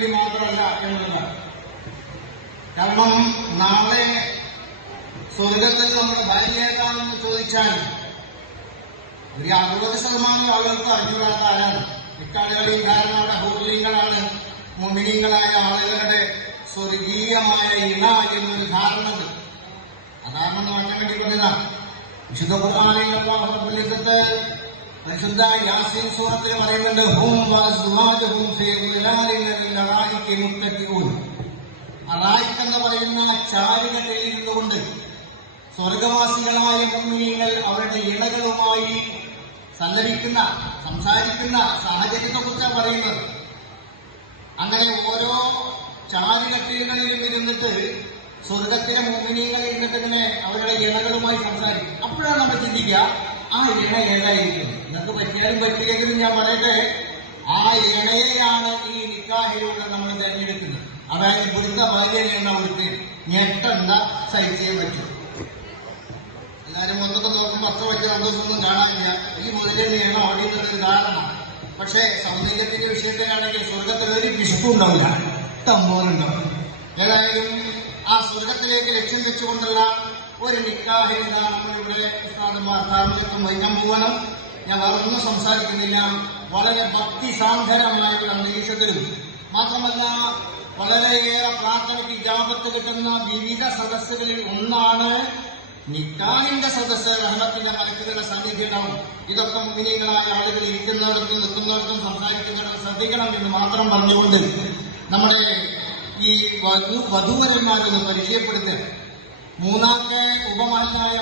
വേണ്ടി മാത്രമല്ല എന്നുള്ളതാണ് കാരണം നാളെ സ്വർഗത്തിൽ നമ്മുടെ ഭാര്യ ഏതാണെന്ന് ചോദിച്ചാൽ ഒരു അറുപത് ശതമാനം ആളുകൾക്ക് അറിഞ്ഞുകൂടാത്ത ആരാണ്? ഇക്കാളുകളിൽ കാരണം അവിടെ ഹൂർലിംഗങ്ങളാണ് മുമിനിങ്ങളായ ആളുകളുടെ സ്വർഗീയമായ ഇണ എന്നൊരു ധാരണ അതാണെന്ന് എന്ന് വേണ്ടി പറഞ്ഞതാണ് വിശുദ്ധ റബ്ബുൽ ഇസ്സത്ത് യാസീൻ സൂറത്തിൽ പറയുന്നുണ്ട് ഫീ എന്ന് പറയുന്ന സ്വർഗവാസികളായ മുഅ്മിനീങ്ങൾ അവരുടെ ഇണകളുമായി സല്ലപിക്കുന്ന സംസാരിക്കുന്ന സാഹചര്യത്തെ കുറിച്ചാണ് പറയുന്നത്. അങ്ങനെ ഓരോ ചാരുകട്ടികളിലും ഇരുന്നിട്ട് സ്വർഗത്തിലെ മുഅ്മിനീങ്ങൾ ഇരുന്നിട്ട് ഇങ്ങനെ അവരുടെ ഇണകളുമായി സംസാരിക്കും. അപ്പോഴാണ് നമ്മൾ ചിന്തിക്കുക ആ ഇണ ഏതായിരിക്കും? നിങ്ങൾക്ക് പറ്റിയാലും പറ്റില്ലെങ്കിലും ഞാൻ പറയട്ടെ. ആ ഇണയെയാണ് ഈ നിക്കാഹിലൂടെ നമ്മൾ തിരഞ്ഞെടുക്കുന്നത്. അതായത് ഇവിടുത്തെ ഭാര്യ എണ്ണ വിട്ട് ഞെട്ടണ്ട സഹിച്ചേ പറ്റും. എല്ലാരും വന്നൊക്കെ നോക്കുമ്പോൾ അത്ര വെച്ച സന്തോഷമൊന്നും കാണാനില്ല. ഈ മുതലേ എണ്ണ ഓടിയുന്നത് കാരണം പക്ഷേ സൗന്ദര്യത്തിന്റെ വിഷയത്തിലാണെങ്കിൽ സ്വർഗത്തിൽ ഒരു പിശുക്കും ഉണ്ടാവില്ല. തമ്പോലുണ്ടാവും ഏതായാലും ആ സ്വർഗത്തിലേക്ക് ലക്ഷ്യം വെച്ചുകൊണ്ടുള്ള ഒരു താമസിക്കും വൈകാൻ പോകണം. ഞാൻ വേറൊന്നും സംസാരിക്കുന്നില്ല. വളരെ ഭക്തി ഒരു അന്തരീക്ഷത്തിലും. മാത്രമല്ല വളരെയേറെ പ്രാർത്ഥനയ്ക്ക് ഇജാപത്ത് കിട്ടുന്ന വിവിധ സദസ്സുകളിൽ ഒന്നാണ് നിക്കാഹിന്റെ സദസ്സ് റഹ്മത്തിന്റെ മലക്കുകളുടെ സാന്നിധ്യം ഇതൊക്കെ മുമിനികളായ ആളുകൾ ഇരിക്കുന്നവർക്കും നിൽക്കുന്നവർക്കും സംസാരിക്കുന്നവർക്കും ശ്രദ്ധിക്കണം എന്ന് മാത്രം പറഞ്ഞുകൊണ്ട് നമ്മുടെ ഈ വധു വധുവരന്മാരൊന്ന് പരിചയപ്പെടുത്തുക. മൂന്നാമത്തെ ഉപമഹലായ